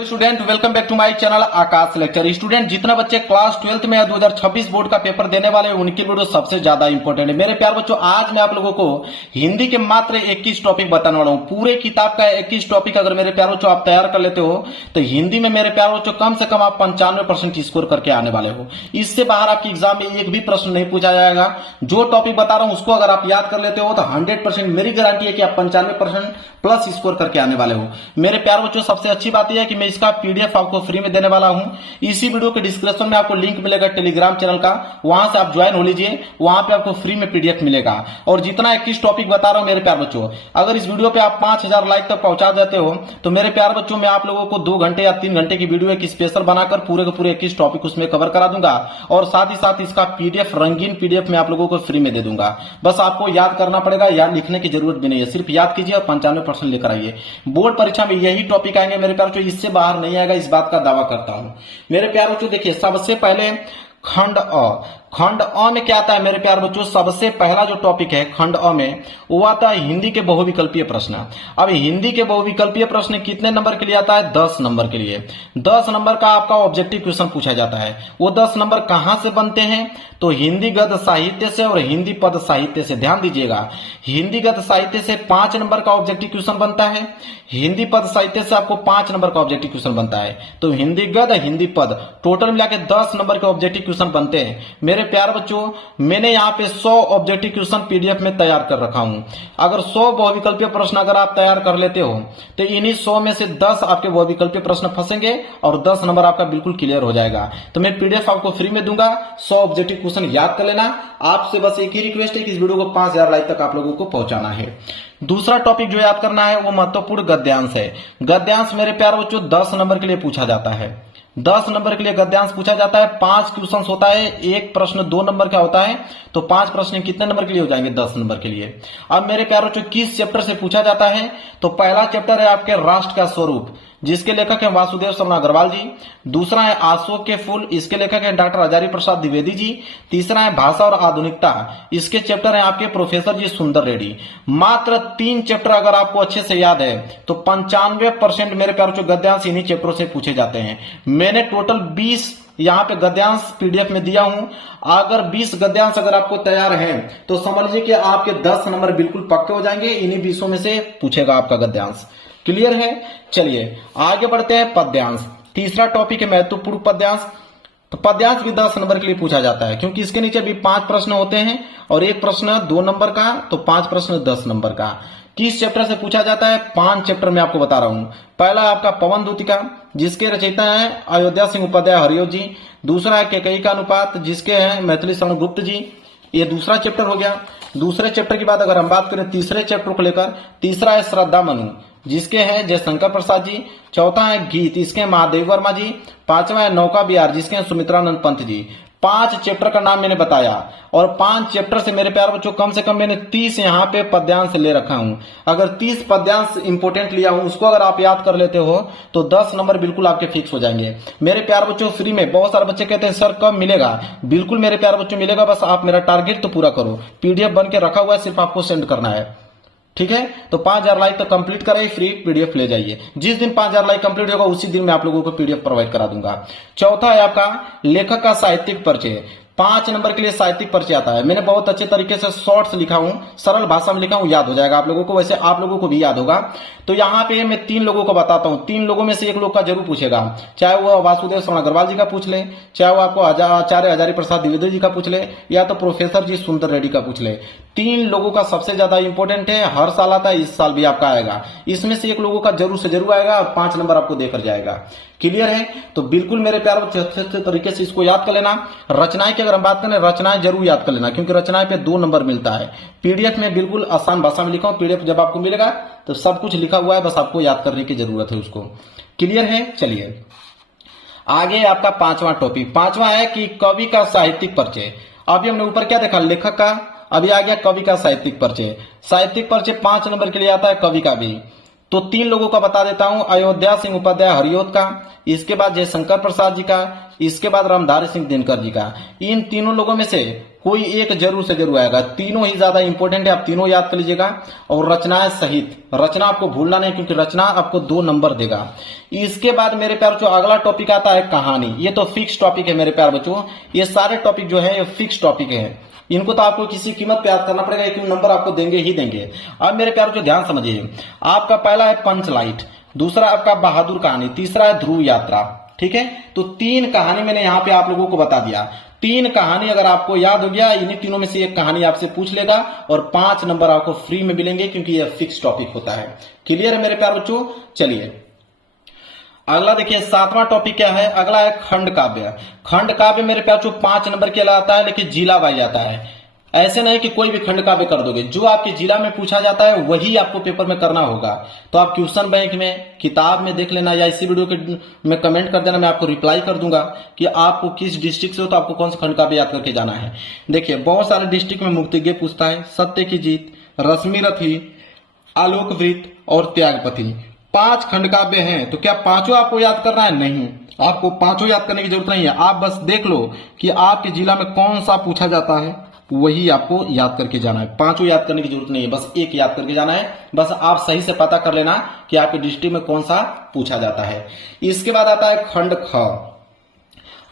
Student welcome back to my channel Akash lecture. Student जितना बच्चे class 12th में या 2026 बोर्ड का पेपर देने वाले हैं उनके वीडियो सबसे ज्यादा इंपॉर्टेंट है। मेरे प्यार बच्चों, आज मैं आप लोगों को हिंदी के मात्र 21 टॉपिक बताने वाला हूं। पूरे किताब का 21 टॉपिक अगर मेरे प्यार बच्चों आप तैयार कर लेते हो तो हिंदी में मेरे प्यार बच्चों कम से कम आप 95% स्कोर करके आने वाले हो। इससे बाहर आपकी एग्जाम में एक भी प्रश्न नहीं पूछा जाएगा। जो टॉपिक बता रहा हूं उसको अगर आप याद कर लेते हो तो 100% मेरी गारंटी है कि आप 95% प्लस स्कोर करके आने वाले हो। मेरे प्यार बच्चों, सबसे अच्छी बात यह है कि मैं इसका पीडीएफ आपको फ्री में देने वाला हूं। इसी वीडियो के डिस्क्रिप्शन में आपको लिंक मिलेगा टेलीग्राम चैनल का, वहां से आप ज्वाइन हो लीजिए। वहां पे आपको फ्री में पीडीएफ मिलेगा। और जितना 21 टॉपिक बता रहा हूं मेरे प्यार बच्चों, अगर इस वीडियो पे आप 5000 लाइक तक पहुंचा देते हो तो मेरे प्यार बच्चों मैं आप लोगों को 2 घंटे या 3 घंटे की वीडियो एक स्पेशल बनाकर पूरे के पूरे 21 टॉपिक उसमें कवर करा दूंगा। और साथ ही साथ इसका पीडीएफ, रंगीन पीडीएफ में आप लोगों को फ्री में दे दूंगा। बस आपको याद करना पड़ेगा, याद लिखने की जरूरत भी नहीं है, सिर्फ याद कीजिए और 95% लेकर आइए। बोर्ड परीक्षा में यही टॉपिक आएंगे मेरे प्यार बच्चों, इससे बाहर नहीं आएगा, इस बात का दावा करता हूं। मेरे प्यार बच्चों देखिए, सबसे पहले खंड अ में क्या आता है मेरे प्यार बच्चों, सबसे पहला जो टॉपिक है खंड अ में वो आता है हिंदी के बहुविकल्पीय प्रश्न। अब हिंदी के बहुविकल्पीय प्रश्न कितने नंबर के लिए आता है? 10 नंबर के लिए। 10 नंबर का आपका ऑब्जेक्टिव क्वेश्चन पूछा जाता है। वो 10 नंबर कहां से बनते हैं? तो हिंदी गद्य साहित्य से और हिंदी पद साहित्य से। ध्यान दीजिएगा, हिंदी गद्य साहित्य से 5 नंबर का ऑब्जेक्टिव क्वेश्चन बनता है, हिंदी पद साहित्य से आपको 5 नंबर का ऑब्जेक्टिव क्वेश्चन बनता है। तो हिंदी गद्य, हिंदी पद टोटल मिला के 10 नंबर के ऑब्जेक्टिव क्वेश्चन बनते हैं। मेरे प्यार बच्चों, मैंने यहाँ पे 100 ऑब्जेक्टिव क्वेश्चन पीडीएफ में तैयार कर रखा हूं। अगर 100 बहुविकल्पीय प्रश्न अगर आप तैयार कर लेते हो तो इन्हीं 100 में से 10 आपके बहुविकल्पीय प्रश्न फंसेंगे और 10 नंबर आपका बिल्कुल क्लियर हो जाएगा। तो मैं पीडीएफ आपको फ्री में दूंगा। 100 ऑब्जेक्टिव क्वेश्चन याद कर लेना। आपसे बस एक ही रिक्वेस्ट है कि इस वीडियो को 5000 लाइक तक आप लोगों को पहुंचाना है। दूसरा टॉपिक जो याद करना है वो महत्वपूर्ण गद्यांश है। गद्यांश मेरे प्यार बच्चों 10 नंबर के लिए पूछा जाता है। 10 नंबर के लिए गद्यांश पूछा जाता है। 5 क्वेश्चन होता है, एक प्रश्न 2 नंबर का होता है। तो 5 प्रश्न कितने नंबर के लिए हो जाएंगे? 10 नंबर के लिए। अब मेरे प्यार बच्चों किस चैप्टर से पूछा जाता है? तो पहला चैप्टर है आपके राष्ट्र का स्वरूप, जिसके लेखक हैं वासुदेव शर्मा अग्रवाल जी। दूसरा है अशोक के फूल, इसके लेखक हैं डॉक्टर हजारी प्रसाद द्विवेदी जी। तीसरा है भाषा और आधुनिकता, इसके चैप्टर हैं आपके प्रोफेसर जी सुंदर रेड्डी। मात्र 3 चैप्टर अगर आपको अच्छे से याद है तो 95% मेरे प्यार बच्चों गद्यांश इन्हीं चैप्टरों से पूछे जाते हैं। मैंने टोटल 20 यहाँ पे गद्यांश पीडीएफ में दिया हूं। अगर 20 गद्यांश अगर आपको तैयार है तो समझ लीजिए कि आपके 10 नंबर बिल्कुल पक्के हो जाएंगे। इन्हीं 20 में से पूछेगा आपका गद्यांश। क्लियर है? चलिए आगे बढ़ते हैं। पद्यांश तीसरा टॉपिक है, महत्वपूर्ण पद्यांश। तो पद्यांश भी 10 नंबर के लिए पूछा जाता है, क्योंकि इसके नीचे भी 5 प्रश्न होते हैं और एक प्रश्न 2 नंबर का, तो 5 प्रश्न 10 नंबर का। किस चैप्टर से पूछा जाता है? 5 चैप्टर में आपको बता रहा हूं। पहला आपका पवन दूतिका, जिसके रचयिता है अयोध्या सिंह उपाध्याय हरिओ जी। दूसरा है केकई का अनुपात, जिसके हैं मैथिली शरण गुप्त जी। ये दूसरा चैप्टर हो गया। दूसरे चैप्टर की बात अगर हम बात करें तीसरे चैप्टर को लेकर, तीसरा है श्रद्धा मनु, जिसके हैं जयशंकर प्रसाद जी। चौथा है गीत, इसके महादेव वर्मा जी। 5वां है नौका विहार, जिसके हैं सुमित्रानंद पंत जी। 5 चैप्टर का नाम मैंने बताया और 5 चैप्टर से मेरे प्यार बच्चों कम से कम मैंने 30 यहाँ पे पद्यांश ले रखा हूं। अगर 30 पद्यांश इंपोर्टेंट लिया हूं, उसको अगर आप याद कर लेते हो तो 10 नंबर बिल्कुल आपके फिक्स हो जाएंगे। मेरे प्यार बच्चों फ्री में, बहुत सारे बच्चे कहते हैं सर कब मिलेगा? बिल्कुल मेरे प्यार बच्चों मिलेगा, बस आप मेरा टारगेट तो पूरा करो। पीडीएफ बन के रखा हुआ है, सिर्फ आपको सेंड करना है। ठीक है? तो 5000 लाइक तक कंप्लीट कराइए, फ्री पीडीएफ ले जाइए। जिस दिन 5000 लाइक कंप्लीट होगा उसी दिन मैं आप लोगों को पीडीएफ प्रोवाइड करा दूंगा। चौथा है आपका लेखक का साहित्यिक परिचय। 5 नंबर के लिए साहित्यिक परिचय आता है। मैंने बहुत अच्छे तरीके से शॉर्ट्स लिखा हूं, सरल भाषा में लिखा हूं, याद हो जाएगा आप लोगों को, वैसे आप लोगों को भी याद होगा। तो यहाँ पे मैं 3 लोगों को बताता हूं। 3 लोगों में से एक लोग का जरूर पूछेगा, चाहे वो वासुदेव शर्मा अग्रवाल जी का पूछ ले, चाहे वो आपको आचार्य हजारी प्रसाद द्विवेदी जी का पूछ ले, या तो प्रोफेसर जी सुंदर रेड्डी का पूछ ले। 3 लोगों का सबसे ज्यादा इंपॉर्टेंट है, हर साल आता है, इस साल भी आपका आएगा। इसमें से एक लोगों का जरूर से जरूर आएगा और 5 नंबर आपको देकर जाएगा। क्लियर है? तो बिल्कुल मेरे प्यार अच्छे तरीके से इसको याद कर लेना। रचनाएं की अगर हम बात करें, रचनाएं जरूर याद कर लेना, क्योंकि रचनाएं पे 2 नंबर मिलता है। पीडीएफ में बिल्कुल आसान भाषा में लिखा हूं। पीडीएफ जब आपको मिलेगा तो सब कुछ लिखा हुआ है, बस आपको याद करने की जरूरत है उसको। क्लियर है? चलिए आगे आपका 5वां टॉपिक। 5वां है कि कवि का साहित्यिक परिचय। अभी हमने ऊपर क्या देखा? लेखक का। अभी आ गया कवि का साहित्यिक परिचय। साहित्यिक परिचय 5 नंबर के लिए आता है, कवि का भी। तो 3 लोगों का बता देता हूं, अयोध्या सिंह उपाध्याय हरिओत का, इसके बाद जयशंकर प्रसाद जी का, इसके बाद रामधारी सिंह दिनकर जी का। इन तीनों लोगों में से कोई एक जरूर से जरूर आएगा, तीनों ही ज्यादा इंपॉर्टेंट है, आप तीनों याद कर लीजिएगा। और रचनाएं सहित, रचना आपको भूलना नहीं क्योंकि रचना आपको 2 नंबर देगा। इसके बाद मेरे प्यार बच्चों अगला टॉपिक आता है कहानी। ये तो फिक्स टॉपिक है मेरे प्यार बच्चों, ये सारे टॉपिक जो है ये फिक्स टॉपिक है, इनको तो आपको किसी कीमत पे याद करना पड़ेगा, एक नंबर आपको देंगे ही देंगे। अब मेरे प्यार बच्चों ध्यान समझिए, आपका पहला है पंचलाइट, दूसरा आपका बहादुर कहानी, तीसरा है ध्रुव यात्रा, ठीक है। तो 3 कहानी मैंने यहाँ पे आप लोगों को बता दिया। 3 कहानी अगर आपको याद हो गया, इन्हीं तीनों में से एक कहानी आपसे पूछ लेगा और 5 नंबर आपको फ्री में मिलेंगे क्योंकि यह फिक्स टॉपिक होता है। क्लियर है मेरे प्यार बच्चों? चलिए अगला देखिए 7वां टॉपिक क्या है, अगला है खंड काव्य। खंड काव्य मेरे प्यार बच्चों 5 नंबर के लिए आता है, लेकिन जिला वाइज आता है। ऐसे नहीं कि कोई भी खंड काव्य कर दोगे, जो आपके जिला में पूछा जाता है वही आपको पेपर में करना होगा। तो आप क्वेश्चन बैंक में, किताब में देख लेना या इसी वीडियो के में कमेंट कर देना, मैं आपको रिप्लाई कर दूंगा कि आपको किस डिस्ट्रिक्ट से हो तो आपको कौन सा खंड काव्य याद करके जाना है। देखिए बहुत सारे डिस्ट्रिक्ट में मुक्तिज्ञ पूछता है, सत्य की जीत, रश्मि रथी, आलोक वृत्त और त्यागपति। 5 खंड काव्य हैं, तो क्या पांचों आपको याद करना है? नहीं, आपको पांचों याद करने की जरूरत नहीं है। आप बस देख लो कि आपके जिला में कौन सा पूछा जाता है, वही आपको याद करके जाना है। पांचों याद करने की जरूरत नहीं है, बस एक याद करके जाना है। बस आप सही से पता कर लेना कि आपके डिस्ट्रिक्ट में कौन सा पूछा जाता है। इसके बाद आता है खंड ख।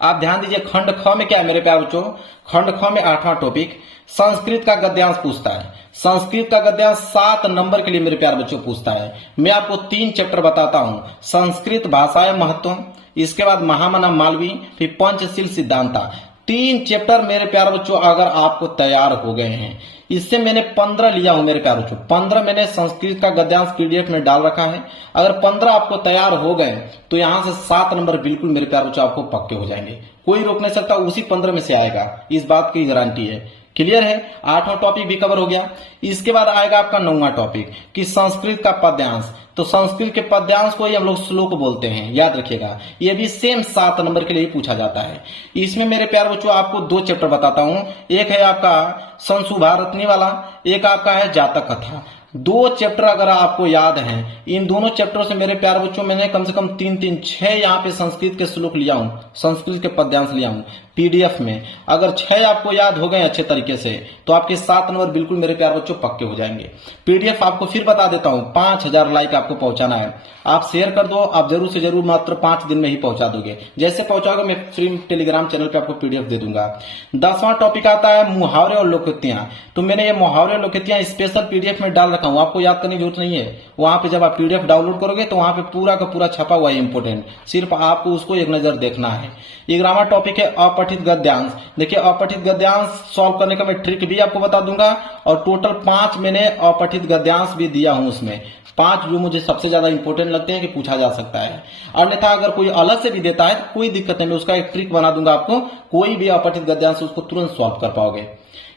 आप ध्यान दीजिए, खंड ख में क्या है मेरे प्यारे बच्चों, खंड ख में 8वां टॉपिक संस्कृत का गद्यांश पूछता है। संस्कृत का गद्यांश 7 नंबर के लिए मेरे प्यारे बच्चों पूछता है। मैं आपको 3 चैप्टर बताता हूं, संस्कृत भाषाएं महत्व, इसके बाद महामना मालवीय, फिर पंचशील सिद्धांता। 3 चैप्टर मेरे प्यारे बच्चों अगर आपको तैयार हो गए हैं, इससे मैंने 15 लिया हूं मेरे प्यारे बच्चों, 15 मैंने संस्कृत का गद्यांश पीडीएफ में डाल रखा है। अगर 15 आपको तैयार हो गए तो यहां से 7 नंबर बिल्कुल मेरे प्यारे बच्चों आपको पक्के हो जाएंगे, कोई रोक नहीं सकता, उसी 15 में से आएगा, इस बात की गारंटी है। क्लियर है? 8वां टॉपिक भी कवर हो गया। इसके बाद आएगा आपका 9वां टॉपिक कि संस्कृत का पद्यांश। तो संस्कृत के पद्यांश को ही हम लोग श्लोक बोलते हैं, याद रखिएगा। ये भी सेम 7 नंबर के लिए पूछा जाता है। इसमें मेरे प्यारे बच्चों आपको 2 चैप्टर बताता हूं, एक है आपका संशुभारत्नी वाला, एक आपका है जातक कथा। 2 चैप्टर अगर आपको याद हैं, इन दोनों चैप्टरों से मेरे प्यारे बच्चों मैंने कम से कम 3-6 यहाँ पे संस्कृत के श्लोक लिया हूं, संस्कृत के पद्यांश लिया हूं पीडीएफ में। अगर 6 आपको याद हो गए अच्छे तरीके से तो आपके 7 नंबर बिल्कुल मेरे प्यारे बच्चों पक्के हो जाएंगे। पीडीएफ आपको फिर बता देता हूं, 5000 लाइक आपको पहुंचाना है। आप शेयर कर दो, आप जरूर से जरूर मात्र 5 दिन में ही पहुंचा दोगे। जैसे पहुंचाओगे मैं फ्री टेलीग्राम चैनल पे आपको पीडीएफ दे दूंगा। 10वां टॉपिक आता है मुहावरे और लोकोक्तियां। तो मैंने ये मुहावरे और लोकोक्तियां स्पेशल पीडीएफ में डाल रखा हूं, आपको याद करने की जरूरत नहीं है। वहां पे जब आप पीडीएफ डाउनलोड करोगे तो वहां पे पूरा का पूरा छपा हुआ है इंपोर्टेंट, सिर्फ आपको उसको एक नजर देखना है। 11वां टॉपिक है अपठित गद्यांश। देखिए अपठित गद्यांश सॉल्व करने का मैं ट्रिक भी आपको बता दूंगा और टोटल 5 मैंने अपठित गद्यांश भी दिया हूं, उसमें 5 जो मुझे सबसे ज्यादा इंपॉर्टेंट लगते हैं कि पूछा जा सकता है। अन्यथा अगर कोई अलग से भी देता है तो कोई दिक्कत नहीं, मैं उसका एक ट्रिक बना दूंगा आपको, कोई भी अपठित गद्यांश उसको तुरंत सॉल्व कर पाओगे।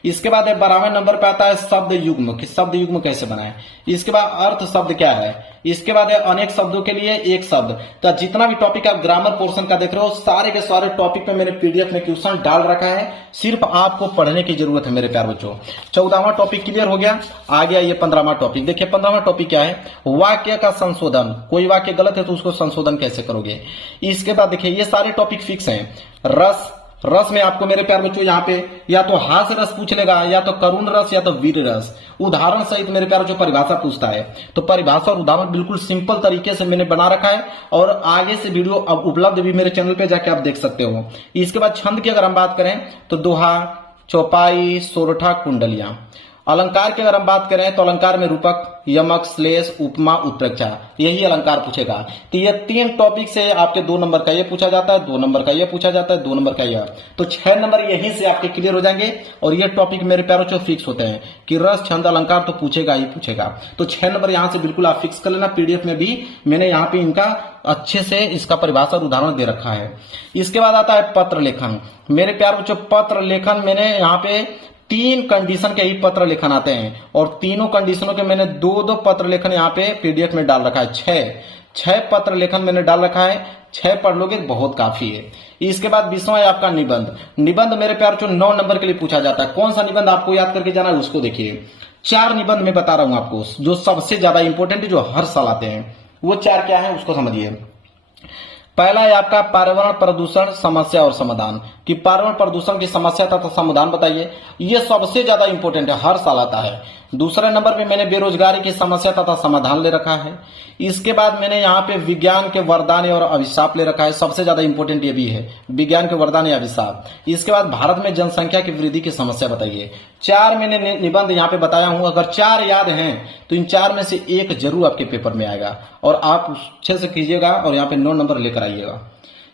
इसके बाद 12वें नंबर पे आता है शब्द युग्म, कि शब्द युग्म कैसे बनाएं। इसके बाद अर्थ शब्द क्या है। इसके बाद है अनेक शब्दों के लिए एक शब्द। तो जितना भी टॉपिक आप ग्रामर पोर्शन का देख रहे हो, सारे के सारे टॉपिक पे मैंने पीडीएफ में क्वेश्चन डाल रखा है, सिर्फ आपको पढ़ने की जरूरत है मेरे प्यारे बच्चों। 14वां टॉपिक क्लियर हो गया। आ गया ये 15वां टॉपिक। देखिए 15वां टॉपिक क्या है, वाक्य का संशोधन। कोई वाक्य गलत है तो उसको संशोधन कैसे करोगे। इसके बाद देखिए ये सारे टॉपिक फिक्स हैं। रस, रस में आपको मेरे प्यारे बच्चों यहाँ पे या तो हास्य रस पूछ लेगा, या तो करुण रस, या तो वीर रस। उदाहरण सहित मेरे प्यारे जो परिभाषा पूछता है, तो परिभाषा और उदाहरण बिल्कुल सिंपल तरीके से मैंने बना रखा है और आगे से वीडियो अब उपलब्ध भी मेरे चैनल पे जाके आप देख सकते हो। इसके बाद छंद की अगर हम बात करें तो दोहा, चौपाई, सोरठा, कुंडलियां। अलंकार की अगर हम बात करें तो अलंकार में रूपक, यमक, श्लेष, उपमा, उत्प्रेक्षा, यही अलंकार पूछेगा। तो ये 3 टॉपिक से आपके 2 नंबर का ये पूछा जाता है, 2 नंबर का ये पूछा जाता है, 2 नंबर का यह, तो 6 नंबर यहीं से आपके क्लियर हो जाएंगे। और ये टॉपिक मेरे प्यारों से फिक्स होते हैं कि रस, छंद, अलंकार तो पूछेगा ही पूछेगा। तो 6 नंबर यहां से बिल्कुल आप फिक्स कर लेना। पीडीएफ में भी मैंने यहाँ पे इनका अच्छे से इसका परिभाषा और उदाहरण दे रखा है। इसके बाद आता है पत्र लेखन। मेरे प्यार बच्चों पत्र लेखन मैंने यहाँ पे 3 कंडीशन के ही पत्र लेखन आते हैं और तीनों कंडीशनों के मैंने 2-2 पत्र लेखन यहाँ पे पीडीएफ में डाल रखा है। 6 पत्र लेखन मैंने डाल रखा है। 6 पढ़ लोगे बहुत काफी है। इसके बाद 20वां है आपका निबंध। निबंध मेरे प्यार 9 नंबर के लिए पूछा जाता है। कौन सा निबंध आपको याद करके जाना है उसको देखिए। 4 निबंध में बता रहा हूं आपको जो सबसे ज्यादा इंपॉर्टेंट जो हर साल आते हैं। वो 4 क्या है उसको समझिए। पहला है आपका पर्यावरण प्रदूषण समस्या और समाधान, कि पर्यावरण प्रदूषण की समस्या तथा समाधान बताइए। ये सबसे ज्यादा इंपॉर्टेंट है, हर साल आता है। दूसरे नंबर पे मैंने बेरोजगारी की समस्या तथा समाधान ले रखा है। इसके बाद मैंने यहाँ पे विज्ञान के वरदान और अभिशाप ले रखा है, सबसे ज्यादा इंपॉर्टेंट ये भी है, विज्ञान के वरदान या अभिशाप। इसके बाद भारत में जनसंख्या की वृद्धि की समस्या बताइए। 4 मैंने निबंध यहाँ पे बताया हूं, अगर 4 याद हैं तो इन 4 में से एक जरूर आपके पेपर में आएगा और आप अच्छे से कीजिएगा और यहाँ पे 9 नंबर लेकर आइएगा।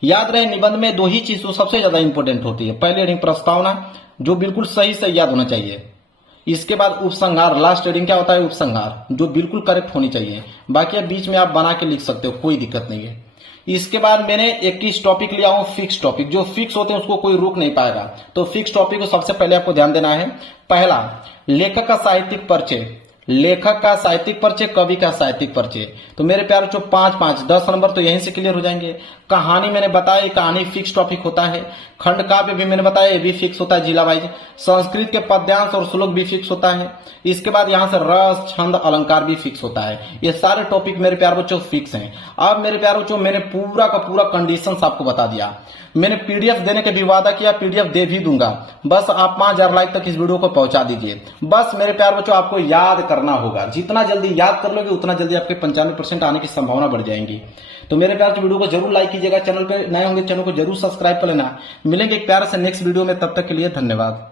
याद रहे निबंध में 2 ही चीज सबसे ज्यादा इंपॉर्टेंट होती है। पहले हेडिंग प्रस्तावना, जो बिल्कुल सही से याद होना चाहिए। इसके बाद उपसंहार, लास्ट हेडिंग क्या होता है उपसंहार, जो बिल्कुल करेक्ट होनी चाहिए। बाकी अब बीच में आप बना के लिख सकते हो, कोई दिक्कत नहीं है। इसके बाद मैंने 21 टॉपिक लिया हूं, फिक्स टॉपिक, जो फिक्स होते हैं उसको कोई रोक नहीं पाएगा। तो फिक्स टॉपिक को सबसे पहले आपको ध्यान देना है। पहला, लेखक का साहित्यिक परिचय, लेखक का साहित्यिक परिचय, कवि का साहित्यिक परिचय। तो मेरे प्यारे बच्चों 5-5 10 नंबर तो यहीं से क्लियर हो जाएंगे। कहानी मैंने बताया, कहानी फिक्स टॉपिक होता है। खंड काव्य भी मैंने बताया, ये भी फिक्स होता है जिला वाइज। संस्कृत के पद्यांश और श्लोक भी फिक्स होता है। इसके बाद यहाँ से रस, छंद, अलंकार भी फिक्स होता है। ये सारे टॉपिक मेरे प्यारे बच्चों फिक्स हैं। अब मेरे प्यारे बच्चों मैंने पूरा का पूरा कंडीशंस आपको बता दिया। मैंने पीडीएफ देने के भी वादा किया, पीडीएफ दे भी दूंगा। बस आप 5000 लाइक तक इस वीडियो को पहुंचा दीजिए। बस मेरे प्यारे बच्चों आपको याद करना होगा, जितना जल्दी याद कर लोगे उतना जल्दी आपके 95% आने की संभावना बढ़ जाएंगी। तो मेरे प्यारे बच्चों वीडियो को जरूर लाइक कीजिएगा, चैनल पे नए होंगे चैनल को जरूर सब्सक्राइब कर लेना। मिलेंगे एक प्यारे से नेक्स्ट वीडियो में, तब तक के लिए धन्यवाद।